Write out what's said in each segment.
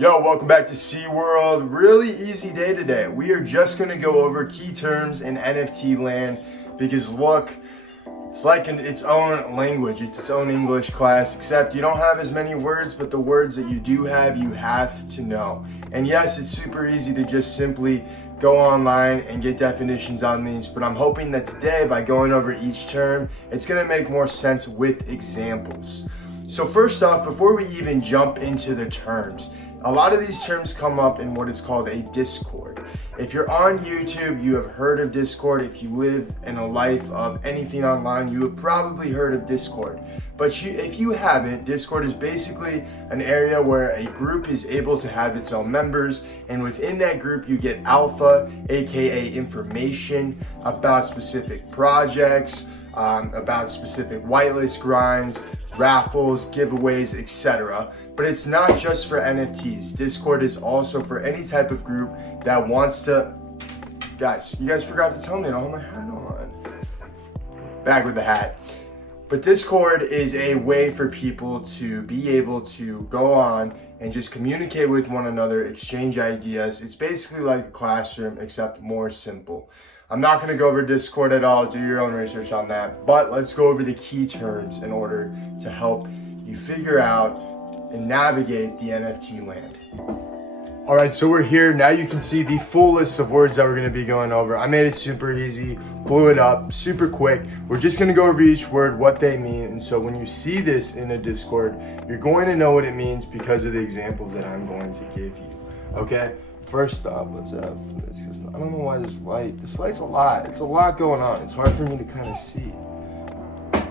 Yo, welcome back to SeaWorld. Really easy day today. We are just going to go over key terms in NFT land because look, it's like its own language. It's its own English class, except you don't have as many words, but the words that you do have, you have to know. And yes, it's super easy to just simply go online and get definitions on these, but I'm hoping that today, by going over each term, it's going to make more sense with examples. So first off, before we even jump into the terms, a lot of these terms come up in what is called a Discord. If you're on YouTube, you have heard of Discord. If you live in a life of anything online, you have probably heard of Discord. But if you haven't, Discord is basically an area where a group is able to have its own members, and within that group you get alpha, aka information about specific projects, about specific whitelist grinds, raffles, giveaways, etc. But it's not just for NFTs. Discord is also for any type of group that wants to... Guys, you guys forgot to tell me I don't have my hat on. Back with the hat. But Discord is a way for people to be able to go on and just communicate with one another, exchange ideas. It's basically like a classroom, except more simple. I'm not going to go over Discord at all. Do your own research on that. But let's go over the key terms in order to help you figure out and navigate the NFT land. All right, so we're here. Now you can see the full list of words that we're going to be going over. I made it super easy, blew it up, super quick. We're just going to go over each word, what they mean. And so when you see this in a Discord, you're going to know what it means because of the examples that I'm going to give you. Okay? First off, let's have this. I don't know why this light's a lot. It's a lot going on. It's hard for me to kind of see.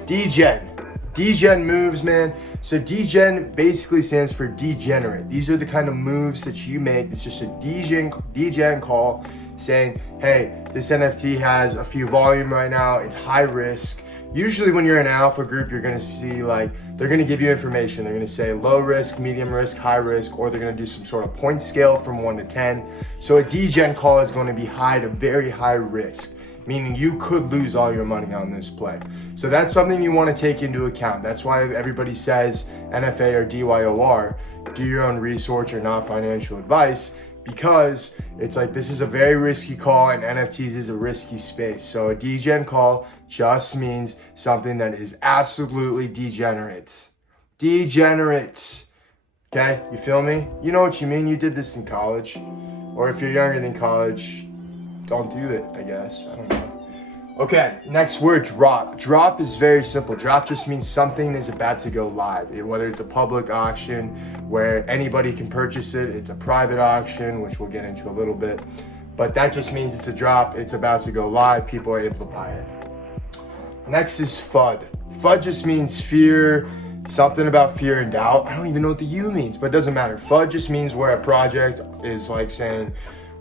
Degen moves, man. So degen basically stands for degenerate. These are the kind of moves that you make. It's just a degen call saying, hey, this NFT has a few volume right now. It's high risk. Usually when you're in an alpha group, you're gonna see they're gonna give you information. They're gonna say low risk, medium risk, high risk, or they're gonna do some sort of point scale from 1 to 10. So a degen call is gonna be high to very high risk, meaning you could lose all your money on this play. So that's something you wanna take into account. That's why everybody says NFA or DYOR, do your own research or not financial advice, because it's like this is a very risky call and NFTs is a risky space. So a degen call just means something that is absolutely degenerate. Degenerate. Okay, you feel me? You know what you mean. You did this in college. Or if you're younger than college, don't do it, I guess. I don't know. Okay, next word, drop. Drop is very simple. Drop just means something is about to go live. Whether it's a public auction where anybody can purchase it, it's a private auction, which we'll get into a little bit. But that just means it's a drop, it's about to go live, people are able to buy it. Next is FUD. FUD just means fear, something about fear and doubt. I don't even know what the U means, but it doesn't matter. FUD just means where a project is like saying,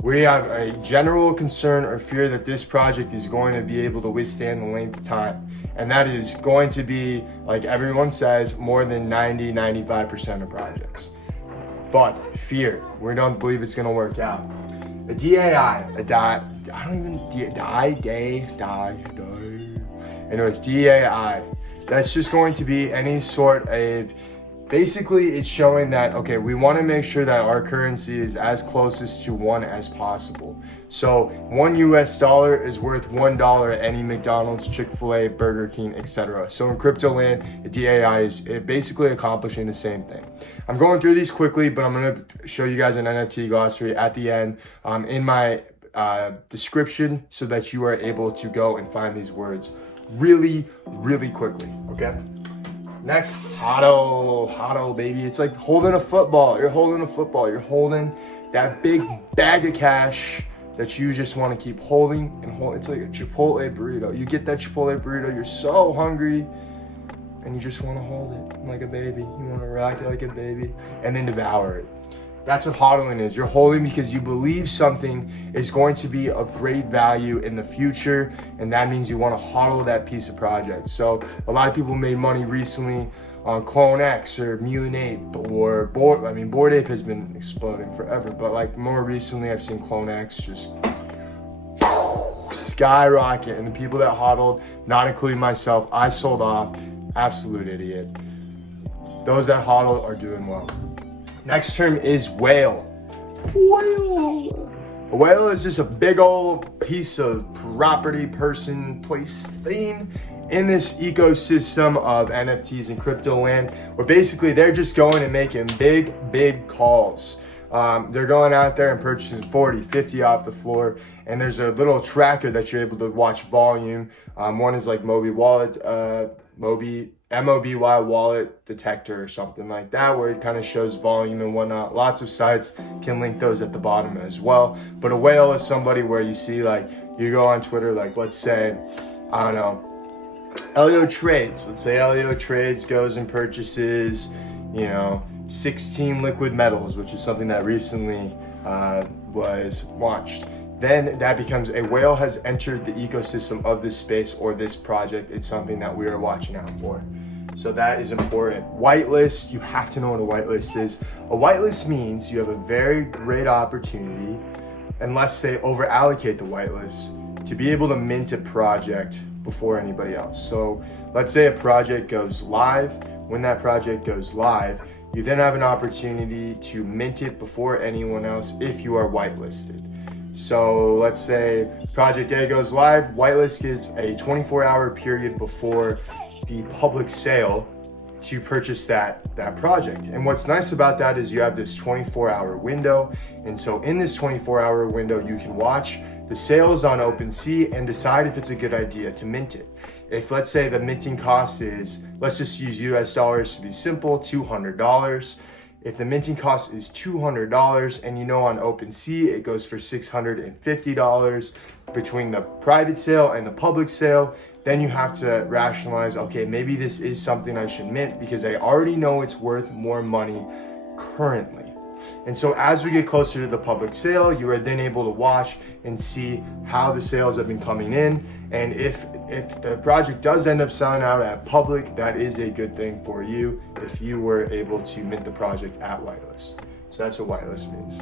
we have a general concern or fear that this project is going to be able to withstand the length of time. And that is going to be, like everyone says, more than 95% of projects. But fear, we don't believe it's gonna work out. A DAI, anyways, DAI. That's just going to be any sort of, basically it's showing that, okay, we wanna make sure that our currency is as closest to one as possible. So $1 US is worth $1 at any McDonald's, Chick-fil-A, Burger King, etc. So in crypto land, a DAI is basically accomplishing the same thing. I'm going through these quickly, but I'm gonna show you guys an NFT glossary at the end in my description so that you are able to go and find these words really, really quickly, okay? Next, HODL, baby. It's like holding a football. You're holding a football. You're holding that big bag of cash that you just want to keep holding and hold. It's like a Chipotle burrito. You get that Chipotle burrito, you're so hungry, and you just want to hold it like a baby. You want to rock it like a baby and then devour it. That's what hodling is. You're holding because you believe something is going to be of great value in the future, and that means you want to hodl that piece of project. So a lot of people made money recently on Clone X or Mutant Ape or Bored Ape has been exploding forever, but like more recently I've seen Clone X just skyrocket, and the people that hodled, not including myself, I sold off, absolute idiot. Those that hodl are doing well. Next term is whale. Whale. A whale is just a big old piece of property, person, place, thing in this ecosystem of NFTs and crypto land, where basically they're just going and making big calls. They're going out there and purchasing 40, 50 off the floor, and there's a little tracker that you're able to watch volume. One is like Moby Wallet, MOBY wallet detector or something like that, where it kind of shows volume and whatnot. Lots of sites can link those at the bottom as well. But a whale is somebody where you see, like, you go on Twitter, like, let's say, I don't know, Elio Trades. Let's say Elio Trades goes and purchases, 16 liquid metals, which is something that recently was launched. Then that becomes a whale has entered the ecosystem of this space or this project. It's something that we are watching out for. So that is important. Whitelist, you have to know what a whitelist is. A whitelist means you have a very great opportunity, unless they over allocate the whitelist, to be able to mint a project before anybody else. So let's say a project goes live. When that project goes live, you then have an opportunity to mint it before anyone else if you are whitelisted. So let's say Project A goes live, whitelist gets a 24-hour period before the public sale to purchase that project. And what's nice about that is you have this 24-hour window. And so in this 24-hour window, you can watch the sales on OpenSea and decide if it's a good idea to mint it. If, let's say, the minting cost is, let's just use US dollars to be simple, $200. If the minting cost is $200 and on OpenSea it goes for $650 between the private sale and the public sale, then you have to rationalize, okay, maybe this is something I should mint because I already know it's worth more money currently. And so as we get closer to the public sale, you are then able to watch and see how the sales have been coming in. And if the project does end up selling out at public, that is a good thing for you if you were able to mint the project at whitelist. So that's what whitelist means.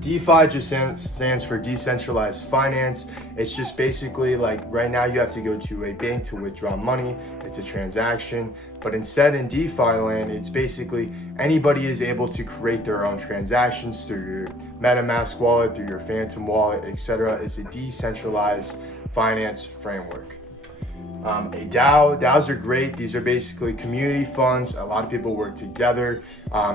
DeFi just stands for decentralized finance. It's just basically like right now you have to go to a bank to withdraw money. It's a transaction. But instead in DeFi land, it's basically anybody is able to create their own transactions through your Metamask wallet, through your Phantom wallet, etc. It's a decentralized finance framework. A DAO. DAOs are great. These are basically community funds. A lot of people work together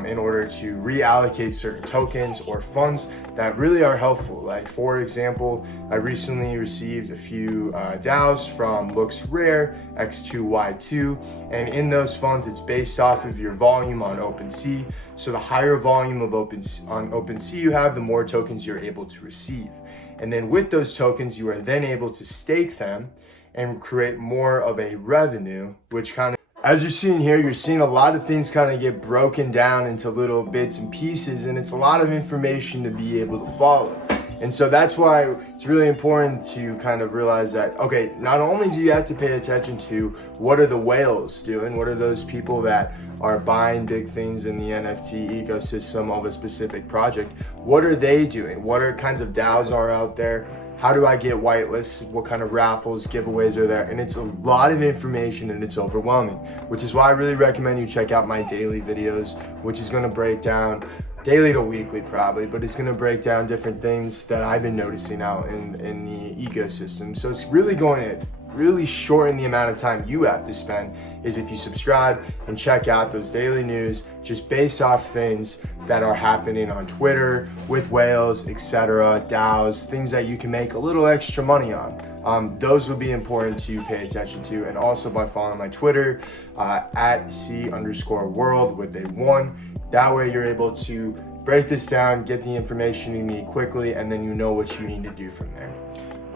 in order to reallocate certain tokens or funds that really are helpful. Like, for example, I recently received a few DAOs from Looks Rare, X2Y2, and in those funds, it's based off of your volume on OpenSea. So the higher volume of on OpenSea you have, the more tokens you're able to receive. And then with those tokens, you are then able to stake them and create more of a revenue, which kind of, as you're seeing here, you're seeing a lot of things kind of get broken down into little bits and pieces, and it's a lot of information to be able to follow. And so that's why it's really important to kind of realize that, okay, not only do you have to pay attention to what are the whales doing, what are those people that are buying big things in the NFT ecosystem of a specific project, what are they doing? What are kinds of DAOs are out there? How do I get whitelists? What kind of raffles, giveaways are there? And it's a lot of information and it's overwhelming, which is why I really recommend you check out my daily videos, which is gonna break down, daily to weekly probably, but it's gonna break down different things that I've been noticing out in the ecosystem. So it's really going to really shorten the amount of time you have to spend is if you subscribe and check out those daily news just based off things that are happening on Twitter with whales, etc., DAOs, things that you can make a little extra money on. Those would be important to pay attention to, and also by following my Twitter at C_world with a 1. That way you're able to break this down, get the information you need quickly, and then you know what you need to do from there.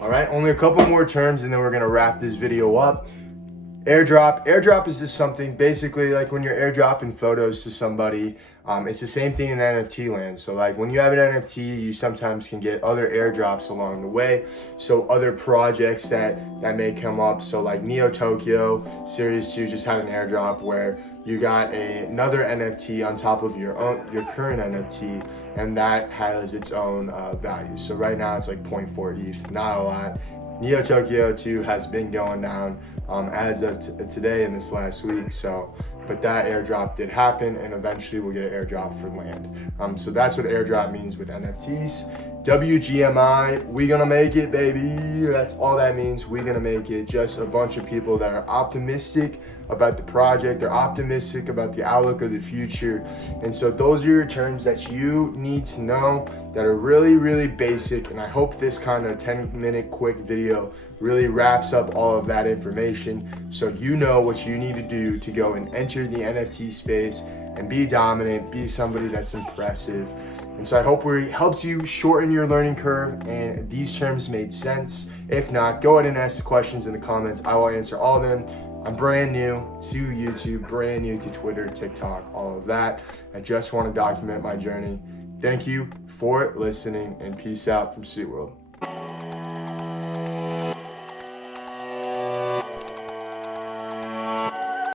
All right, only a couple more terms and then we're gonna wrap this video up. Airdrop. Airdrop is just something, basically like when you're airdropping photos to somebody, it's the same thing in NFT land. So like when you have an NFT, you sometimes can get other airdrops along the way. So other projects that may come up. So like Neo Tokyo Series 2 just had an airdrop where you got another NFT on top of your current NFT, and that has its own value. So right now it's like 0.4 ETH, not a lot. Neo Tokyo 2 has been going down as of today and this last week. So but that airdrop did happen, and eventually we'll get an airdrop for land. So that's what airdrop means with NFTs. WGMI, we gonna make it, baby. That's all that means. We gonna make it. Just a bunch of people that are optimistic about the project. They're optimistic about the outlook of the future. And so those are your terms that you need to know that are really, really basic. And I hope this kind of 10-minute quick video really wraps up all of that information so you know what you need to do to go and enter the NFT space and be dominant, be somebody that's impressive. And so I hope we helped you shorten your learning curve and these terms made sense. If not, go ahead and ask the questions in the comments. I will answer all of them. I'm brand new to YouTube, brand new to Twitter, TikTok, all of that. I just want to document my journey. Thank you for listening, and peace out from SeaWorld.